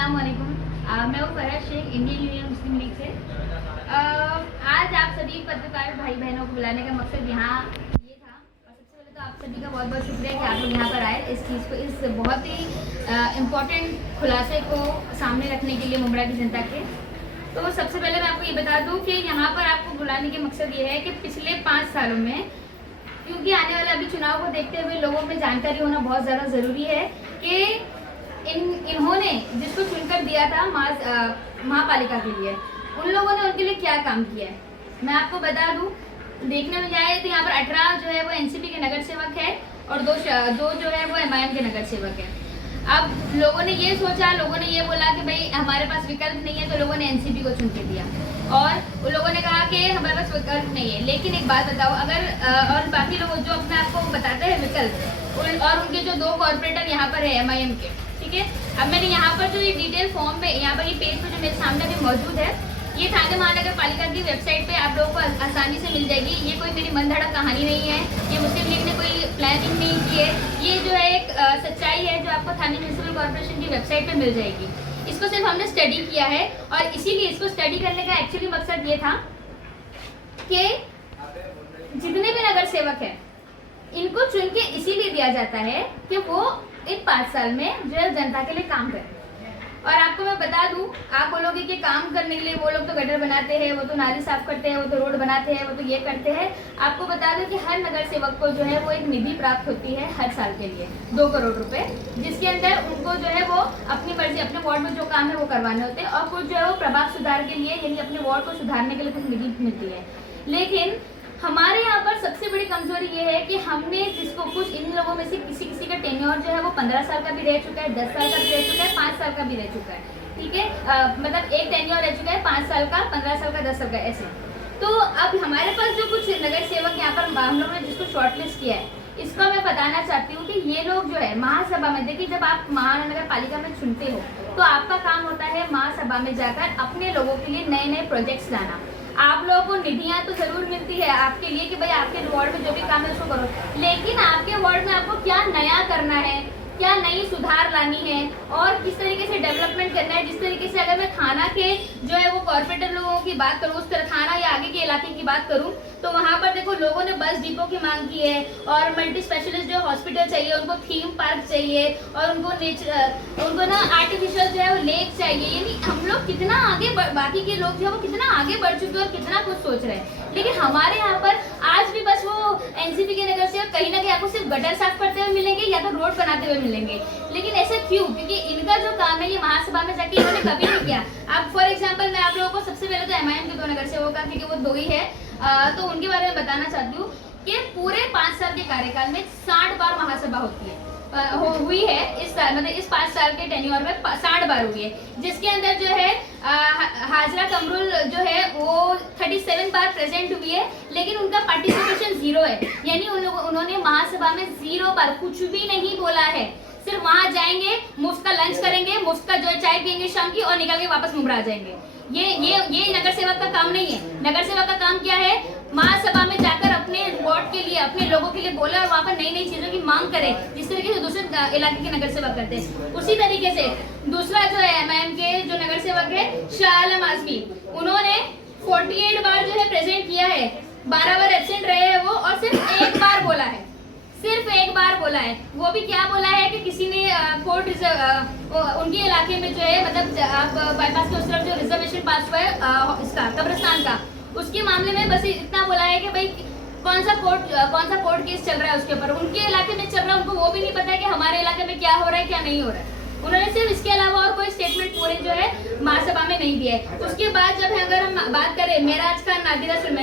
अस्सलाम वालेकुम। मैं हूँ फरहत शेख, इंडियन यूनियन मुस्लिम लीग से। आज आप सभी पत्रकार भाई बहनों को बुलाने का मकसद यहाँ ये था, और सबसे पहले तो आप सभी का बहुत बहुत शुक्रिया कि आप लोग यहाँ पर आए इस चीज़ को, इस बहुत ही इम्पोर्टेंट खुलासे को सामने रखने के लिए मुमरा की जनता के। तो सबसे पहले मैं आपको ये बता दूँ कि यहाँ पर आपको बुलाने के मकसद ये है कि पिछले 5 सालों में, क्योंकि आने वाले अभी चुनाव को देखते हुए लोगों में जानकारी होना बहुत ज़्यादा ज़रूरी है कि इन्होंने जिसको चुनकर दिया था महापालिका के लिए, उन लोगों ने उनके लिए क्या काम किया है मैं आपको बता दूं। देखने में जाए तो यहाँ पर 18 जो है वो एनसीपी के नगर सेवक है और दो जो है वो एमआईएम के नगर सेवक है। अब लोगों ने ये सोचा, लोगों ने ये बोला कि भाई हमारे पास विकल्प नहीं है, तो लोगों ने एनसीपी को चुन के दिया और उन लोगों ने कहा कि हमारे पास विकल्प नहीं है। लेकिन एक बात बताओ, अगर और बाकी लोग जो अपने आप को बताते हैं विकल्प, और उनके जो 2 कॉर्पोरेटर यहाँ पर है एमआईएम के, ठीक है। अब मैंने यहाँ पर जो ये डिटेल फॉर्म में यहाँ पर ये पेज पर जो मेरे सामने भी मौजूद है, ये थाने महानगर पालिका की वेबसाइट पे आप लोगों को आसानी से मिल जाएगी। ये कोई मेरी मनधड़क कहानी नहीं है, ये मुस्लिम लीग ने कोई प्लानिंग नहीं की है, ये जो है एक सच्चाई है जो आपको थाने म्यूनसिपल कॉर्पोरेशन की वेबसाइट पे मिल जाएगी। इसको सिर्फ हमने स्टडी किया है और इसीलिए इसको स्टडी करने का एक्चुअली मकसद ये था कि जितने भी नगर सेवक है इनको चुन के इसीलिए दिया जाता है कि वो इन 5 साल में जो है जनता के लिए काम करें। और आपको मैं बता दूं, आप बोलोगे कि काम करने के लिए वो लोग तो गटर बनाते हैं, वो तो नाली साफ करते हैं, वो तो रोड बनाते हैं, वो तो ये करते हैं। आपको बता दूं कि हर नगर सेवक को जो है वो एक निधि प्राप्त होती है हर साल के लिए 2 करोड़ रुपए, जिसके अंदर उनको जो है वो अपनी मर्जी, अपने वार्ड में जो काम है वो करवाने होते हैं और कुछ जो है वो प्रभाव सुधार के लिए, यानी अपने वार्ड को सुधारने के लिए कुछ निधि मिलती है। लेकिन हमारे यहाँ पर सबसे बड़ी कमजोरी ये है कि हमने जिसको कुछ इन लोगों में से किसी का टेन्योर जो है वो 15 साल का भी रह चुका है, 10 साल का भी रह चुका है, 5 साल का भी रह चुका है, ठीक है। मतलब एक टेन्योर रह चुका है 5 साल का, 15 साल का, 10 साल का, ऐसे। तो अब हमारे पास जो कुछ नगर सेवक यहाँ पर हम लोगों ने जिसको शॉर्टलिस्ट किया है, इसका मैं बताना चाहती हूँ कि ये लोग जो है महासभा में, देखिए जब आप महानगर पालिका में चुनते हो तो आपका काम होता है महासभा में जाकर अपने लोगों के लिए नए नए प्रोजेक्ट्स लाना। आप लोगों को निधियां तो जरूर मिलती है आपके लिए कि भाई आपके वार्ड में जो भी काम है उसको करो, लेकिन आपके वार्ड में आपको क्या नया करना है, क्या नई सुधार लानी है और किस तरीके से डेवलपमेंट करना है। जिस तरीके से अगर मैं थाना के जो है वो कॉर्पोरेटर लोगों की बात करूँ, उस तरह थाना या आगे के इलाके की बात करूँ तो वहाँ पर देखो लोगों ने बस डिपो की मांग की है और मल्टी स्पेशलिस्ट जो हॉस्पिटल चाहिए, उनको थीम पार्क चाहिए और उनको ना आर्टिफिशियल जो है वो लेक चाहिए। यानी हम लोग कितना आगे, बाकी के लोग जो है वो कितना आगे बढ़ चुके हैं और कितना कुछ सोच रहे हैं, लेकिन हमारे यहाँ पर आज भी बस वो एनसीपी के नगर से कहीं ना कहीं आपको सिर्फ गटर साफ करते हुए मिलेंगे या तो रोड बनाते हुए मिलेंगे। लेकिन ऐसा क्यों? क्योंकि इनका जो काम है ये महासभा में जाके इन्होंने कभी नहीं किया। अब फॉर एग्जांपल मैं आप लोगों को सबसे पहले तो एमआईएम के 2 नगर सेवक का, क्योंकि वो 2 ही है, तो उनके बारे में बताना चाहती हूँ कि पूरे 5 साल के कार्यकाल में 60 बार महासभा होती है, हुई है इस साल, मतलब इस 5 साल के टेन्योर में 60 बार हुई है, जिसके अंदर जो है हाजरा कमरुल जो है वो 37 बार प्रेजेंट हुई है, लेकिन उनका पार्टिसिपेशन 0 है। यानी उन्होंने महासभा में 0 बार कुछ भी नहीं बोला है, सिर्फ वहां जाएंगे, मुफ्त का लंच करेंगे, मुफ्त का जो चाय पियेंगे शाम की और निकल के वापस मुमरा आ जाएंगे। ये नगर सेवक का काम नहीं है। नगर सेवक का काम क्या है? महासभा में जाकर अपने वार्ड के लिए, अपने लोगों के लिए बोले और वहाँ पर नई नई चीजों की मांग करे, जिस तरीके से दूसरे इलाके के नगर सेवक करते हैं। उसी तरीके से दूसरा जो है एमआईएम के जो नगर सेवक है शाह आलम आजमी, उन्होंने 48 बार जो है प्रेजेंट किया है, 12 बार एब्सेंट रहे हैं वो, और सिर्फ 1 बार बोला है, सिर्फ 1 बार बोला है। वो भी क्या बोला है कि किसी ने कोर्ट उनके इलाके में जो है, मतलब आप बाईपास के उस तरफ जो रिजर्वेशन पास हुआ है इसका कब्रिस्तान का, उसके मामले में बस इतना बोला है कि भाई कौन सा कोर्ट केस चल रहा है उसके ऊपर, उनके इलाके में चल रहा है, उनको वो भी नहीं पता है कि हमारे इलाके में क्या हो रहा है क्या नहीं हो रहा है। उन्होंने सिर्फ इसके अलावा और कोई स्टेटमेंट पूरे जो है महासभा में नहीं दिया है। उसके बाद जब है अगर हम बात करें मेराज खान नादिरा सुलमे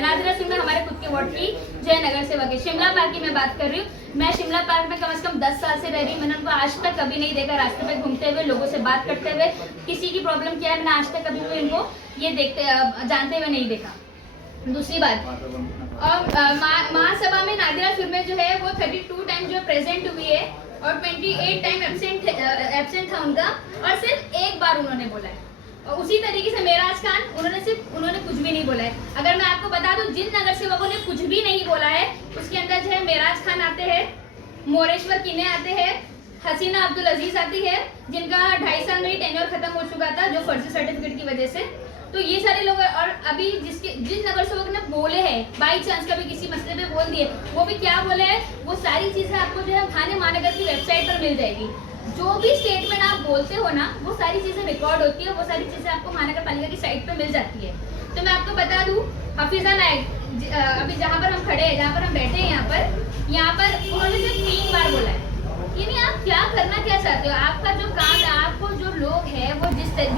हमारे खुद के वार्ड की जो है नगर सेवक है। शिमला पार्क की मैं बात कर रही हूँ, मैं शिमला पार्क में कम से कम 10 साल से रह रही हूँ, मैंने उनको आज तक कभी नहीं देखा रास्ते में घूमते हुए, लोगों से बात करते हुए, किसी की प्रॉब्लम क्या है मैंने आज तक कभी इनको ये जानते हुए नहीं देखा। दूसरी बात, और महासभा में नादिरा सुलमे जो है वो 32 टाइम जो प्रेजेंट हुई है और 28 टाइम एब्सेंट था उनका, और सिर्फ 1 बार उन्होंने बोला है। और उसी तरीके से मेराज खान, उन्होंने कुछ भी नहीं बोला है। अगर मैं आपको बता दूं जिन नगर सेवकों ने कुछ भी नहीं बोला है उसके अंदर जो है मेराज खान आते हैं, मोरेश्वर किन्ने आते हैं, हसीना अब्दुल अजीज आती है, जिनका 2.5 साल में ही टेन्योर खत्म हो चुका था जो फर्जी सर्टिफिकेट की वजह से। तो ये सारे लोग, और अभी जिन नगर सेवक ने बोले हैं बाई चांस कभी किसी मसले पे बोल दिए, वो भी क्या बोले हैं, वो सारी चीजें आपको जो है थाने महानगर की वेबसाइट पर मिल जाएगी। जो भी स्टेटमेंट आप बोलते हो ना, वो सारी चीजें रिकॉर्ड होती है, वो सारी चीजें आपको महानगर पालिका की साइट पर मिल जाती है। तो मैं आपको बता दूं, हफीजा नायक अभी जहाँ पर हम खड़े हैं, जहाँ पर हम बैठे हैं, यहाँ पर उन्होंने सिर्फ 3 बार बोला है। यानी आप क्या करना क्या चाहते हो, आपका जो काम है, आपको जो लोग हैं वो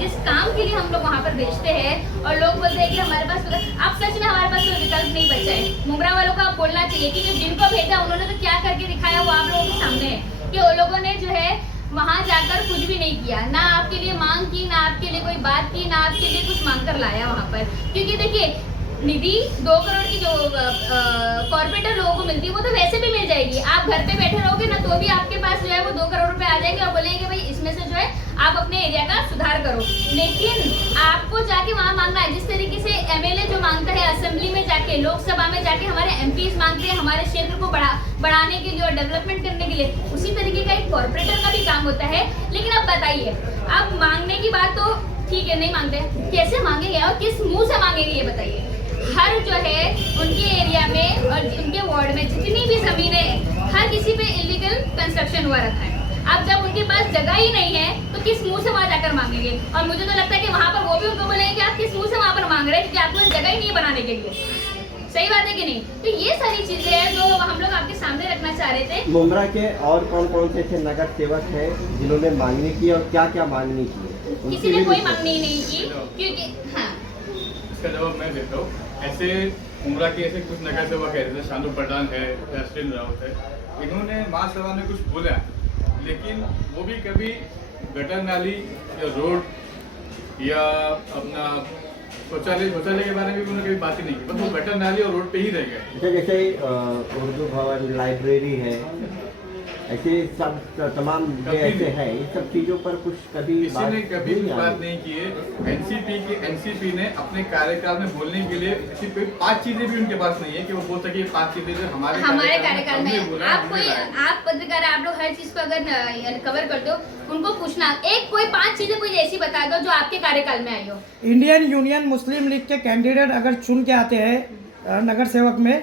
जिस काम के लिए हम लोग वहाँ पर भेजते हैं, और लोग बोलते हैं कि हमारे पास, आप सच में हमारे पास कोई विकल्प नहीं बचा है। मुमरा वालों को आप बोलना चाहिए कि जिनको भेजा उन्होंने तो क्या करके दिखाया वो आप लोगों के सामने है, कि वो लोगों ने जो है वहाँ जाकर कुछ भी नहीं किया, ना आपके लिए मांग की, ना आपके लिए कोई बात की, ना आपके लिए कुछ मांग कर लाया वहाँ पर। क्योंकि देखिए, निधि 2 करोड़ की जो कॉर्पोरेटर लोगों को मिलती है वो तो वैसे भी मिल जाएगी। आप घर पे बैठे रहोगे ना तो भी आपके पास जो है वो 2 करोड़ रुपए आ जाएंगे और बोलेंगे भाई इसमें से जो है आप अपने एरिया का सुधार करो। लेकिन आपको जाके वहाँ मांगना है, जिस तरीके से एमएलए जो मांगता है असेंबली में जाके, लोकसभा में जाके हमारे एमपीज मांगते हैं हमारे क्षेत्र को बढ़ाने के लिए और डेवलपमेंट करने के लिए, उसी तरीके का एक कॉर्पोरेटर का भी काम होता है। लेकिन अब बताइए, अब मांगने की बात तो ठीक है, नहीं मांगते, कैसे मांगेंगे और किस मुंह से मांगेंगे ये बताइए। हर जो है उनके एरिया में और उनके वार्ड में जितनी भी जमीनें हैं, हर किसी पे इलीगल कंस्ट्रक्शन हुआ रखा है। अब जब उनके पास जगह ही नहीं है तो किस मुंह से वहाँ जाकर मांगेंगे। और मुझे तो लगता है कि वहाँ पर वो भी उनको बोलेंगे कि आप किस मुंह से वहाँ पर मांग रहे हैं, क्योंकि आपको जगह ही नहीं है बनाने के लिए। सही बात है कि नहीं? तो ये सारी चीजें हैं जो हम लोग आपके सामने रखना चाह रहे थे। मुमरा के और कौन कौन से ऐसे नगर सेवक है जिन्होंने मांगनी की और क्या क्या मांगनी की? किसी ने कोई मांगनी नहीं की, क्योंकि हाँ, इसका जवाब मैं देता हूँ। ऐसे उमरा के ऐसे कुछ नगर सेवक है, जैसे शानू प्रधान है, राष्ट्रीय रावत है, इन्होंने महासभा में कुछ बोला, लेकिन वो भी कभी गटर नाली या रोड या अपना शौचालय के बारे में भी उन्होंने कभी बात ही नहीं की, बस वो गटर नाली और रोड पे ही रह गए। जैसे उर्दू भवन, लाइब्रेरी है, ऐसे सब तमाम ऐसे है, इन सब चीजों पर कुछ कभी किसी ने कभी बात नहीं की है। एनसीपी ने अपने कार्यकाल में बोलने के लिए ऐसी कोई 5 चीजें भी उनके पास नहीं है कि वो बोल सके 5 चीजें जो हमारे कार्यकाल में आप पत्रकार, आप लोग हर चीज को अगर कवर करते हो, उनको पूछना कोई 5 चीजें कोई ऐसी बता दो जो आपके कार्यकाल में आई हो। इंडियन यूनियन मुस्लिम लीग के कैंडिडेट अगर चुन के आते हैं नगर सेवक में,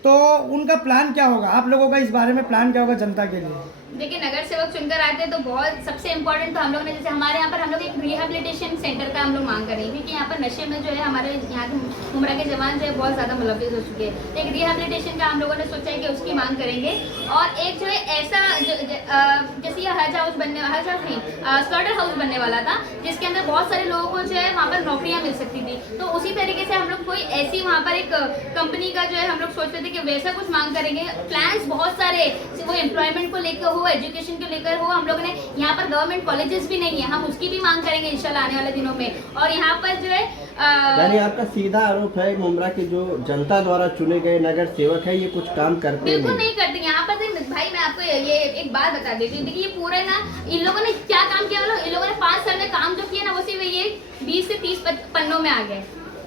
तो उनका प्लान क्या होगा? आप लोगों का इस बारे में प्लान क्या होगा जनता के लिए? देखिए, नगर सेवक चुनकर आते हैं तो बहुत सबसे इम्पोर्टेंट तो हम लोग ने, जैसे हमारे यहाँ पर हम लोग एक रिहेबिलिटेशन सेंटर का हम लोग मांग करेंगे, क्योंकि यहाँ पर नशे में जो है हमारे यहाँ के उम्र के जवान जो है बहुत ज़्यादा मुलविस हो चुके हैं। एक रिहेबिलिटेशन का हम लोगों ने सोचा है कि उसकी मांग करेंगे। और एक जो है ऐसा जैसे ये हज हाउस स्लॉटर हाउस बनने वाला था, जिसके अंदर बहुत सारे लोगों को जो है वहाँ पर नौकरियाँ मिल सकती थी, तो उसी तरीके से हम लोग कोई ऐसी वहाँ पर एक कंपनी का जो है हम लोग सोचते थे कि वैसा कुछ मांग करेंगे। प्लान्स बहुत सारे, वो एम्प्लॉयमेंट को लेकर हो, एजुकेशन को लेकर हो, हम लोगों ने यहाँ पर गवर्नमेंट कॉलेजेस भी नहीं है, हम उसकी भी मांग करेंगे इंशाल्लाह आने वाले दिनों में। और यहाँ पर जो है यानी आपका सीधा आरोप है मुमरा के जो जनता द्वारा चुने गए नगर सेवक है ये कुछ काम करते बिल्कुल नहीं करते। यहाँ पर भाई मैं आपको ये एक बात बता देती हूँ, देखिए ये पूरा ना इन लोगों ने क्या काम किया, इन लोगों ने 5 साल में काम जो किया ना वो सिर्फ ये 20 से 30 पन्नों में आ गए।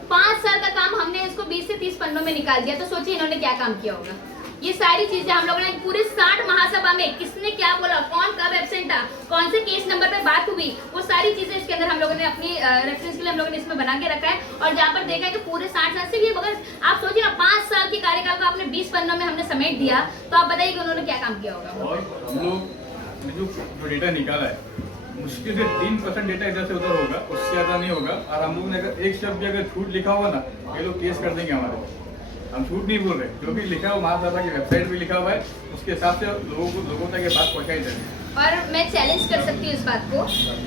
5 साल का काम हमने इसको 20 से 30 पन्नों में निकाल दिया, तो सोचिए इन्होंने क्या काम किया होगा। ये सारी चीजें हम लोगों ने पूरे 60 महासभा में किसने क्या बोला, कौन कब एब्सेंट था, कौन से केस नंबर पे बात हुई, वो सारी चीजें इसके अंदर हम लोगों ने अपनी रेफरेंस के लिए हम लोगों ने इसमें बना के रखा है। और जहाँ पर देखा है कि पूरे 60 साल से भी, अगर आप सोचिए ना 5 साल के कार्यकाल को आपने 20 पन्नों में हमने समेट दिया, तो आप बताइए कि उन्होंने क्या काम किया होगा। और हम लोग ने जो डेटा निकाला है, मुश्किल से 3% डेटा इधर से उधर होगा, उससे ज़्यादा नहीं होगा। और हम लोग ने अगर एक शब्द भी अगर झूठ लिखा हुआ ना, ये लोग केस कर देंगे हमारे। हम झूठ नहीं बोल रहे, जो भी लिखा हुआ महासभा की वेबसाइट पे लिखा हुआ है, उसके हिसाब से लोगों तक ये बात पहुँचाई जाएगी। और मैं चैलेंज कर सकती हूँ इस बात को,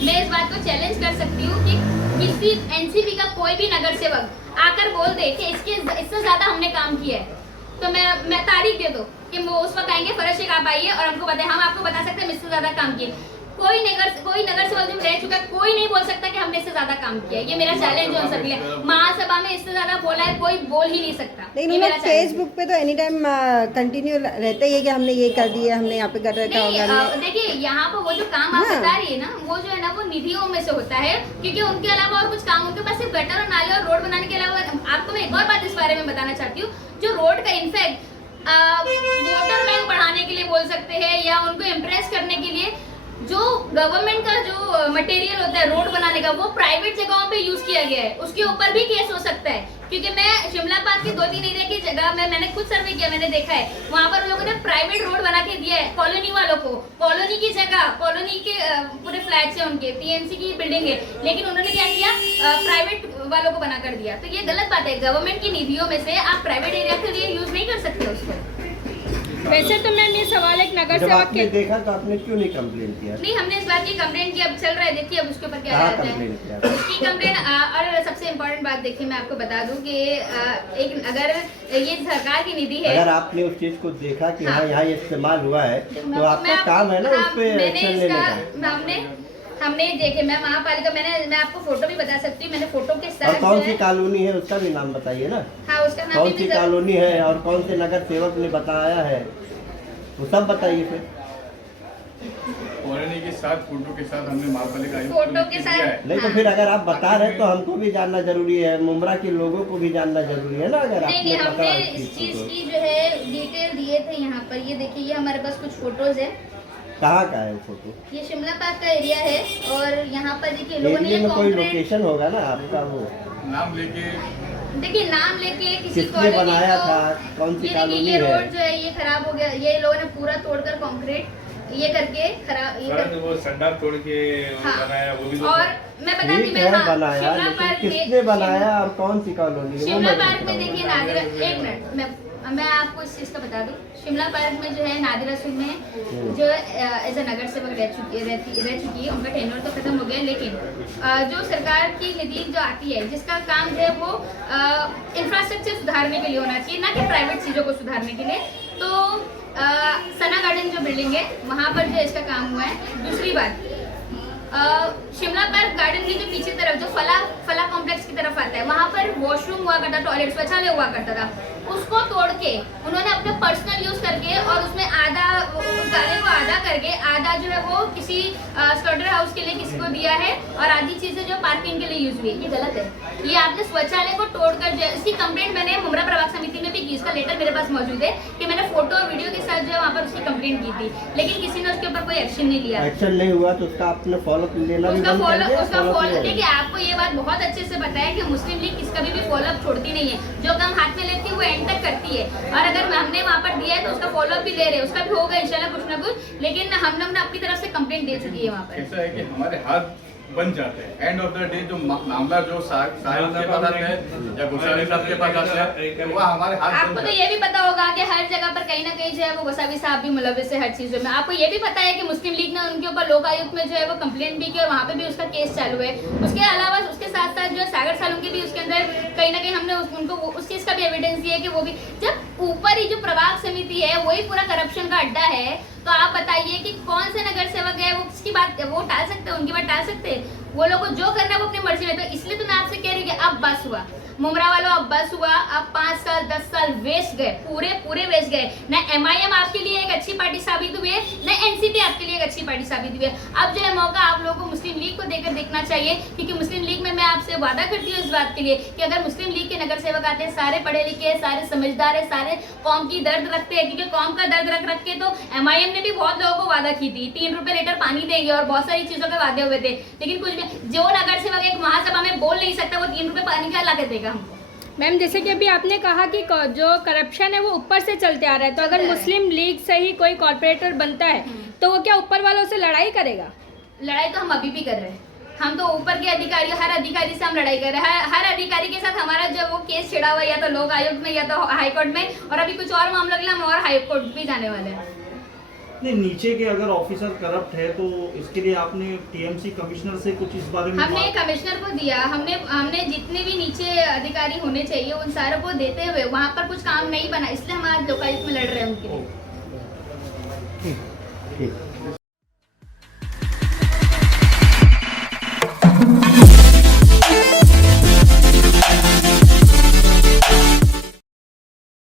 मैं इस बात को चैलेंज कर सकती हूँ कि किसी एनसीपी का कोई भी नगर सेवक आकर बोल दे कि इससे ज्यादा हमने काम किया है, तो मैं तारीख दे दो कि वो उस वक्त आएंगे, फरज शेख आप आइए और हमको बताएं, हम आपको बता सकते हैं हम इससे ज्यादा काम किए। कोई नगर सेवक जो रह चुका है, कोई नहीं बोल सकता कि हमने इससे ज्यादा काम किया है। ये मेरा चैलेंज है उन सबके लिए। महासभा में इससे ज्यादा बोला है कोई बोल ही नहीं सकता। लेकिन उन लोग फेसबुक पे तो एनी टाइम कंटिन्यू रहते ही है कि हमने ये कर दिया, हमने यहाँ पे कर रखा होगा। देखिए यहाँ पर वो जो काम आप बता रही है ना, वो जो है ना वो निधियों में से होता है, क्योंकि उनके अलावा और कुछ काम उनके पास सिर्फ गटर और नाले और रोड बनाने के अलावा। आपको मैं एक और बात इस बारे में बताना चाहती हूँ, जो रोड का इनफैक्ट वोटर बैंक बढ़ाने के लिए बोल सकते हैं या उनको इम्प्रेस करने के लिए जो गवर्नमेंट का जो मटेरियल होता है रोड बनाने का वो प्राइवेट जगहों पे यूज किया गया है, उसके ऊपर भी केस हो सकता है। क्योंकि मैं शिमला पार्क के 2-3 एरिया की जगह में मैंने खुद सर्वे किया, मैंने देखा है वहाँ पर उन लोगों ने प्राइवेट रोड बना के दिया है कॉलोनी वालों को। कॉलोनी की जगह, कॉलोनी के पूरे फ्लैट्स है उनके, टीएमसी की बिल्डिंग है, लेकिन उन्होंने क्या किया, प्राइवेट वालों को बना कर दिया। तो ये गलत बात है। गवर्नमेंट की निधियों में से आप प्राइवेट एरिया के लिए यूज नहीं कर सकते उसको। वैसे तो मैम ये सवाल एक नगर जब सेवक आपने के देखा तो आपने क्यों नहीं कंप्लेन किया? नहीं, हमने इस बात की कंप्लेंट की, अब चल रहा है, देखिए अब उसके ऊपर क्या कहाँ रहता कंप्लेन है किया? उसकी कंप्लेन। और सबसे इम्पोर्टेंट बात देखिए, मैं आपको बता दूं कि एक अगर ये सरकार की निधि है, अगर आपने उस चीज को देखा कि हाँ। हाँ यहाँ ये इस्तेमाल हुआ है मैं तो आपका आपको- काम है ना हाँ, उस पे मैंने एक्शन लेने इसका का। हमने देखे, मैं महापालिका, मैं आपको फोटो भी बता सकती हूँ, मैंने फोटो के और साथ कौन जो सी है, कॉलोनी है उसका भी नाम बताइए ना, हाँ उसका नाम कौन भी सी जरूर- कॉलोनी है और कौन से नगर सेवक ने बताया है, वो सब बताइए फिर। कॉलोनी के साथ फोटो के साथ हमने महापालिका आयुक्त को फोटो लिख के के साथ- दिया है। नहीं तो फिर अगर आप बता रहे हैं तो हमको भी जानना जरूरी है, मुमरा के लोगों को भी जानना जरूरी है ना। अगर नहीं आपने नहीं, पता हमने है इस चीज तो। की जो है डिटेल दिए थे यहाँ पर। ये देखिए, ये हमारे पास कुछ फोटोज है, कहाँ का है वो फोटो? ये शिमला पार्क का एरिया है और यहाँ पर देखिए लोगों ने एरिया में कोई कॉन्क्रीट, लोकेशन होगा ना आपका, वो नाम लेके देखिए नाम लेके किसी किसने कॉलोनी बनाया को- था, कौन सी ये देखिए, कॉलोनी ये है? रोड जो है ये खराब हो गया, ये लोगों ने पूरा तोड़कर कंक्रीट ये करके खराब ये कर... वो संडास तोड़ के हाँ। बनाया वो भी तो और मैं बताती ठीक मैं है हाँ, बनाया, शिमला लेकिन पार्क में किसने बनाया और कौन सी कॉलोनी है वो शिमला मैं पार्क पूछ में रहा हूँ। देखिए नादिरा, एक मिनट मैं आपको इस चीज़ का बता दूं, शिमला पार्क में जो है नादिरा सिंह में जो एज अ नगर सेवक रह चुकी है, उनका टेन्योर तो खत्म हो गया, लेकिन जो सरकार की निधि जो आती है जिसका काम जो है वो इंफ्रास्ट्रक्चर सुधारने के लिए होना चाहिए, ना कि प्राइवेट चीज़ों को सुधारने के लिए। तो सना गार्डन जो बिल्डिंग है वहाँ पर जो इसका काम हुआ है। दूसरी बात, शिमला पार्क गार्डन की जो पीछे तरफ जो फला कॉम्प्लेक्स की तरफ आता है वहाँ पर वॉशरूम हुआ करता, टॉयलेट शौचालय हुआ करता था, उसको तोड़ के उन्होंने अपने पर्सनल यूज करके और उसमें आधा उस गाले को आधा करके आधा जो है वो किसी स्लॉटर हाउस के लिए किसी को दिया है और आधी चीजें जो पार्किंग के लिए यूज हुई है। ये गलत है। ये आपने शौचालय को तोड़कर जो इसकी कंप्लेंट मैंने मुमरा प्रभाग समिति में भी की, इसका लेटर मेरे पास मौजूद है कि मैंने फोटो और वीडियो के साथ जो है वहाँ पर उसकी कंप्लेंट की थी, लेकिन किसी ने उसके ऊपर कोई एक्शन नहीं लिया। एक्शन नहीं हुआ तो उसका आपने फॉलो लेना भी बंद कर दिया, उसका follow फॉलो किया? देखिए, आपको ये बात बहुत अच्छे से पता है कि मुस्लिम लीग किसका भी फॉलोअप छोड़ती नहीं है, जो काम हाथ में लेती है वो एंड तक करती है। और अगर हमने वहाँ पर दिया है तो उसका फॉलोअप भी ले रहे हैं, उसका भी होगा इंशाल्लाह कुछ ना कुछ, लेकिन हम लोग ने अपनी तरफ से कंप्लेंट दे चुकी है वहाँ पर। ऐसा है कि हमारे हाथ बन जाते हैं। एंड ऑफ द डे जो मामला जो साहिब के पास आता है या गोसावी साहब के पास आता है वो हमारे हाथ आपको बन तो ये भी पता होगा कि हर जगह पर कहीं ना कहीं जो है वो गोसावी साहब भी मुलविस है हर चीजों में। आपको ये भी पता है कि मुस्लिम लीग ने उनके ऊपर लोकायुक्त में जो है वो कंप्लेंट भी की और वहाँ पे भी उसका केस चालू है। उसके अलावा उसके साथ साथ जो है सागर सालुंकी भी उसके अंदर कहीं ना कहीं हमने उनको उस चीज का भी एविडेंस दिया कि वो भी, जब ऊपर ही जो प्रभाग समिति है वही पूरा करप्शन का अड्डा है, तो आप बताइए कि कौन से नगर सेवक है वो किसकी बात वो टाल सकते हैं, उनकी बात टाल सकते हैं? वो लोग को जो करना है वो अपनी मर्जी में। तो इसलिए तो मैं आपसे कह रही हूँ कि अब बस हुआ मुमरा वालों, अब बस हुआ। अब 5 साल 10 साल वेस्ट गए, पूरे वेस्ट गए। न MIM आपके लिए एक अच्छी पार्टी साबित हुई है, न NCP आपके लिए एक अच्छी पार्टी साबित हुई है। अब जो है मौका आप लोगों को मुस्लिम लीग को देकर देखना चाहिए, क्योंकि मुस्लिम लीग में मैं आपसे वादा करती हूँ इस बात के लिए कि अगर मुस्लिम लीग के नगर सेवक आते हैं, सारे पढ़े लिखे हैं, सारे समझदार है, सारे कौम की दर्द रखते हैं, क्योंकि कौम का दर्द रख के तो MIM ने भी बहुत लोगों को वादा की थी, 3 रुपए लीटर पानी देंगे और बहुत सारी चीजों के वादे हुए थे, लेकिन कुछ भी जो नगर सेवक एक महासभा में बोल नहीं सकता वो 3 रुपए पानी का ला के देगा हमको। मैम जैसे कि अभी आपने कहा कि जो करप्शन है वो ऊपर से चलते आ रहा है, तो अगर मुस्लिम लीग से ही कोई कॉर्पोरेटर बनता है तो वो क्या ऊपर वालों से लड़ाई करेगा? लड़ाई तो हम अभी भी कर रहे हैं। हम तो ऊपर के अधिकारी, हर अधिकारी से हम लड़ाई कर रहे हैं। हर अधिकारी के साथ हमारा जो वो केस छिड़ा हुआ या तो लोक आयोग में या तो हाई कोर्ट में, और अभी कुछ और मामलों के लिए हम और हाई कोर्ट भी जाने वाले हैं। नहीं, नीचे के अगर ऑफिसर करप्ट है तो इसके लिए आपने TMC कमिश्नर से कुछ इस बारे में हमने कमिश्नर को दिया, हमने जितने भी नीचे अधिकारी होने चाहिए उन सारों को देते हुए वहाँ पर कुछ काम नहीं बना, इसलिए हम आज लोकायुक्त में लड़ रहे हैं उनके लिए। ठीक।